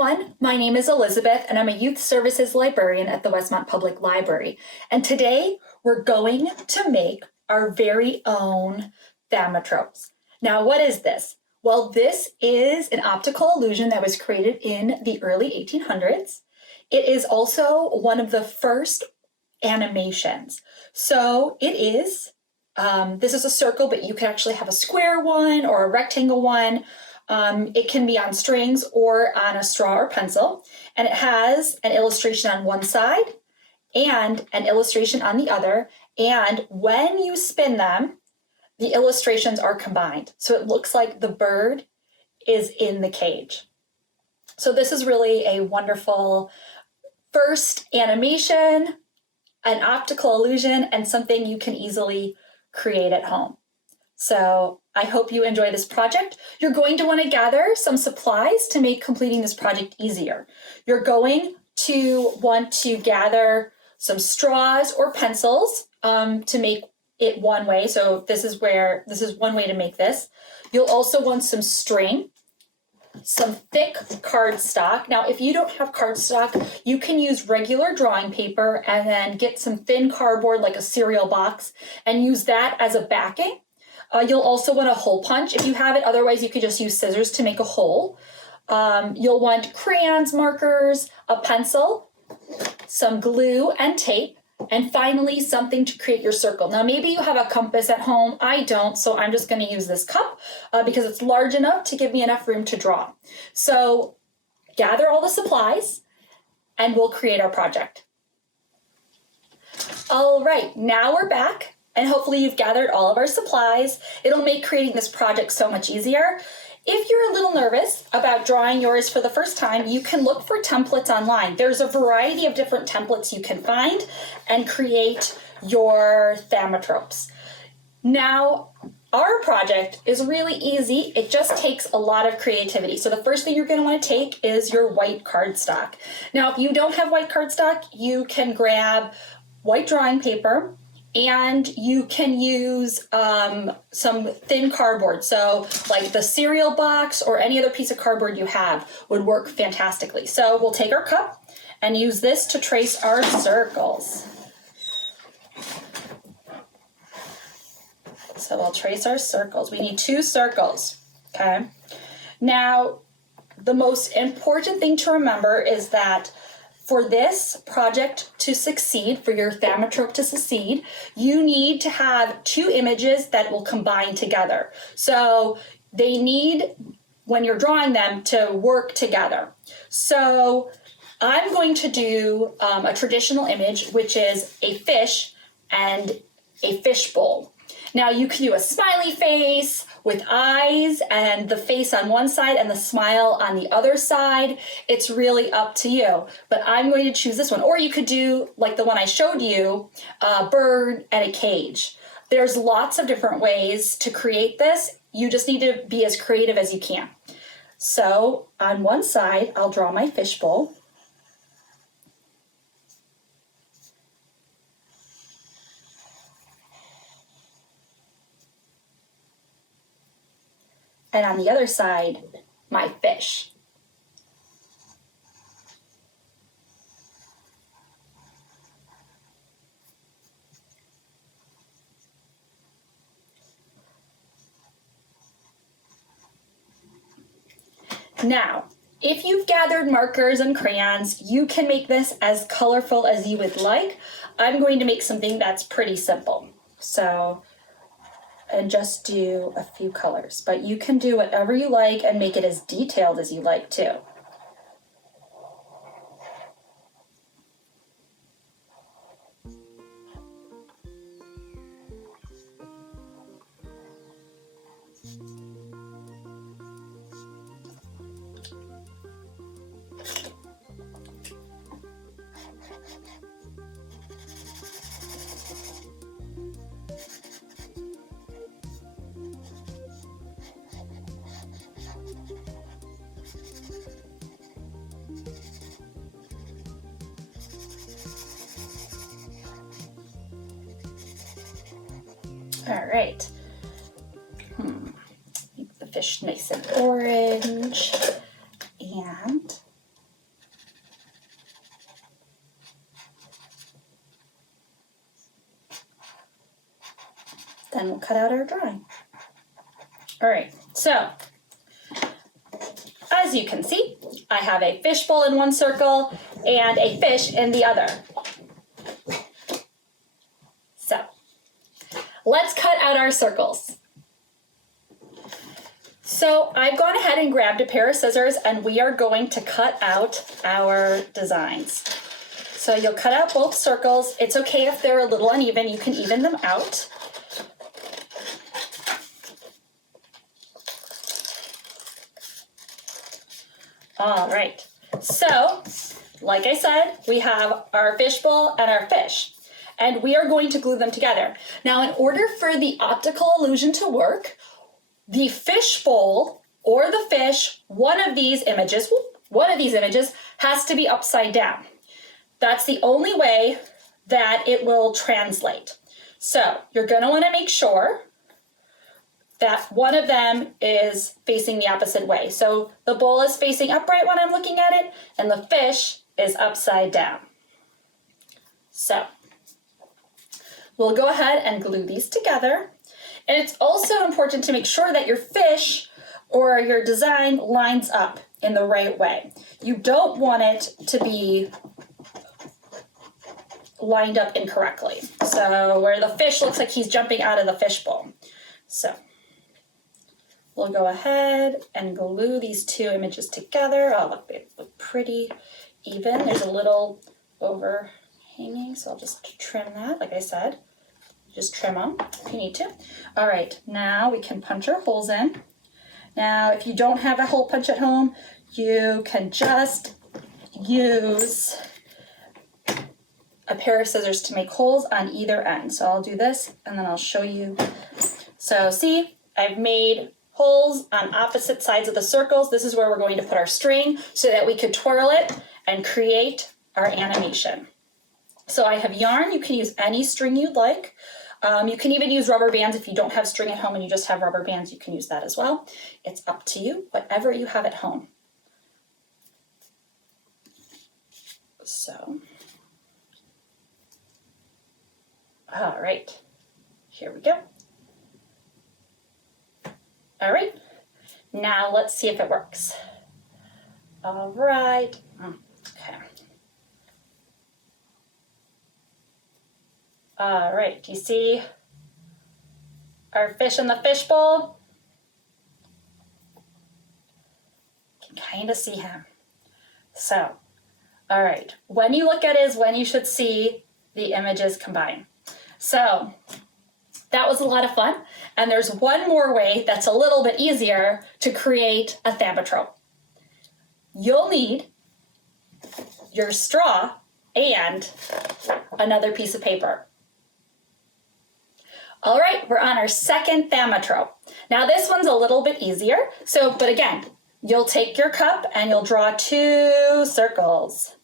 everyone, my name is Elizabeth and I'm a Youth Services Librarian at the Westmont Public Library. And today we're going to make our very own Thaumatropes. Now what is this? Well, this is an optical illusion that was created in the early 1800s. It is also one of the first animations. So it is, this is a circle, but you can actually have a square one or a rectangle one. It can be on strings or on a straw or pencil, and it has an illustration on one side and an illustration on the other. And when you spin them, the illustrations are combined. So it looks like the bird is in the cage. So this is really a wonderful first animation, an optical illusion, and something you can easily create at home. So I hope you enjoy this project. You're going to want to gather some supplies to make completing this project easier. You're going to want to gather some straws or pencils to make it one way. So this is one way to make this. You'll also want some string, some thick cardstock. Now, if you don't have cardstock, you can use regular drawing paper and then get some thin cardboard like a cereal box and use that as a backing. You'll also want a hole punch if you have it. Otherwise, you could just use scissors to make a hole. You'll want crayons, markers, a pencil, some glue and tape, and finally something to create your circle. Now, maybe you have a compass at home. I don't, so I'm just going to use this cup because it's large enough to give me enough room to draw. So gather all the supplies and we'll create our project. All right, now we're back. And hopefully you've gathered all of our supplies. It'll make creating this project so much easier. If you're a little nervous about drawing yours for the first time, you can look for templates online. There's a variety of different templates you can find and create your Thaumatropes. Now, our project is really easy. It just takes a lot of creativity. So the first thing you're going to want to take is your white cardstock. Now, if you don't have white cardstock, you can grab white drawing paper, and you can use some thin cardboard. So like the cereal box or any other piece of cardboard you have would work fantastically. So we'll take our cup and use this to trace our circles. So we'll trace our circles. We need 2 circles, okay? Now, the most important thing to remember is that for this project to succeed, for your Thaumatrope to succeed, you need to have 2 images that will combine together. So they need, when you're drawing them, to work together. So I'm going to do a traditional image, which is a fish and a fishbowl. Now you can do a smiley face with eyes and the face on one side and the smile on the other side. It's really up to you, but I'm going to choose this one. Or you could do like the one I showed you, a bird and a cage. There's lots of different ways to create this. You just need to be as creative as you can. So on one side, I'll draw my fishbowl. And on the other side, my fish. Now, if you've gathered markers and crayons, you can make this as colorful as you would like. I'm going to make something that's pretty simple. And just do a few colors, but you can do whatever you like and make it as detailed as you like too. All right. Make the fish nice and orange. And then we'll cut out our drawing. All right, so as you can see, I have a fishbowl in one circle and a fish in the other. So let's cut out our circles. So I've gone ahead and grabbed a pair of scissors and we are going to cut out our designs. So you'll cut out both circles. It's okay if they're a little uneven, you can even them out. All right, so like I said, we have our fishbowl and our fish, and we are going to glue them together. Now, in order for the optical illusion to work, the fishbowl or the fish, one of these images has to be upside down. That's the only way that it will translate. So you're going to want to make sure that one of them is facing the opposite way. So the bowl is facing upright when I'm looking at it, and the fish is upside down. So we'll go ahead and glue these together. And it's also important to make sure that your fish or your design lines up in the right way. You don't want it to be lined up incorrectly. So where the fish looks like he's jumping out of the fishbowl. So we'll go ahead and glue these two images together. Oh, look, they look pretty even. There's a little overhanging, so I'll just trim that, like I said. Just trim them if you need to. All right, now we can punch our holes in. Now, if you don't have a hole punch at home, you can just use a pair of scissors to make holes on either end. So I'll do this, and then I'll show you. So see, I've made holes on opposite sides of the circles. This is where we're going to put our string so that we could twirl it and create our animation. So I have yarn. You can use any string you'd like. You can even use rubber bands. If you don't have string at home and you just have rubber bands, you can use that as well. It's up to you, whatever you have at home. So, all right, here we go. All right, now let's see if it works. All right, okay. All right, do you see our fish in the fishbowl? You can kind of see him. So, all right, when you look at it is when you should see the images combine. So, that was a lot of fun. And there's one more way that's a little bit easier to create a thaumatrope. You'll need your straw and another piece of paper. All right, we're on our second thaumatrope. Now this one's a little bit easier. But again, you'll take your cup and you'll draw 2 circles.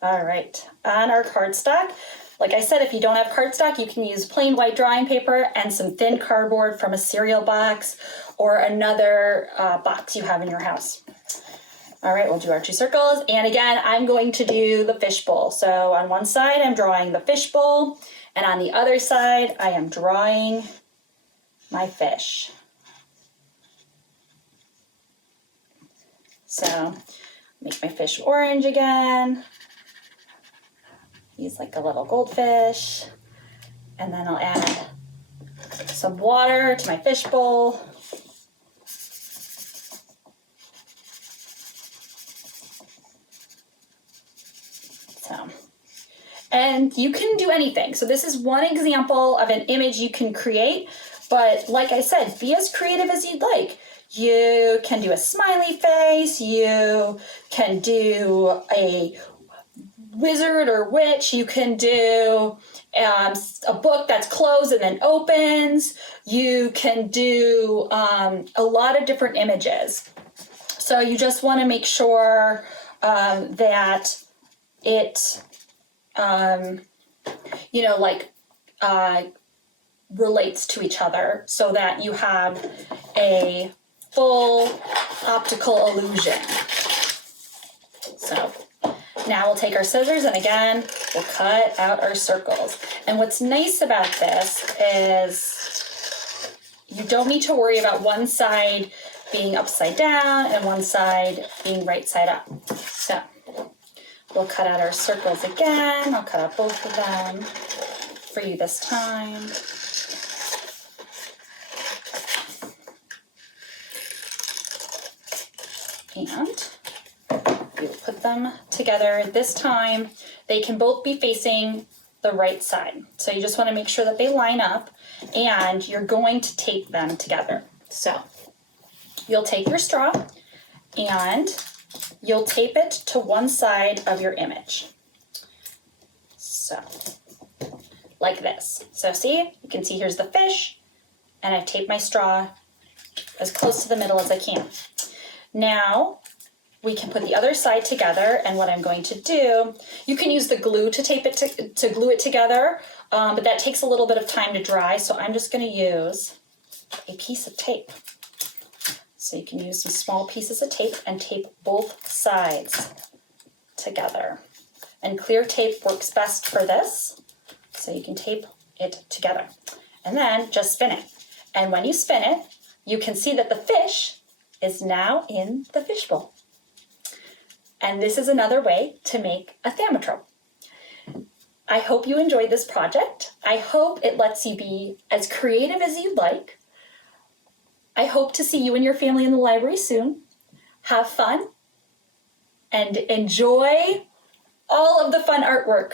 All right, on our cardstock. Like I said, if you don't have cardstock, you can use plain white drawing paper and some thin cardboard from a cereal box or another box you have in your house. All right, we'll do our 2 circles. And again, I'm going to do the fishbowl. So on one side, I'm drawing the fishbowl, and on the other side, I am drawing my fish. So make my fish orange again. He's like a little goldfish. And then I'll add some water to my fishbowl. And you can do anything. So this is one example of an image you can create, but like I said, be as creative as you'd like. You can do a smiley face, you can do a wizard or witch, you can do a book that's closed and then opens, you can do a lot of different images. So you just want to make sure that it relates to each other so that you have a full optical illusion. So Now we'll take our scissors and again, we'll cut out our circles. And what's nice about this is you don't need to worry about one side being upside down and one side being right side up. So we'll cut out our circles again. I'll cut out both of them for you this time. And we'll put them together. This time, they can both be facing the right side. So you just want to make sure that they line up, and you're going to tape them together. So you'll take your straw and you'll tape it to one side of your image. So, like this. So see, you can see here's the fish, and I've taped my straw as close to the middle as I can. Now, we can put the other side together, and what I'm going to do, you can use the glue to tape it to glue it together, but that takes a little bit of time to dry, so I'm just going to use a piece of tape. So you can use some small pieces of tape and tape both sides together. And clear tape works best for this, so you can tape it together. And then just spin it. And when you spin it, you can see that the fish is now in the fishbowl. And this is another way to make a thaumatrope. I hope you enjoyed this project. I hope it lets you be as creative as you'd like. I hope to see you and your family in the library soon. Have fun and enjoy all of the fun artwork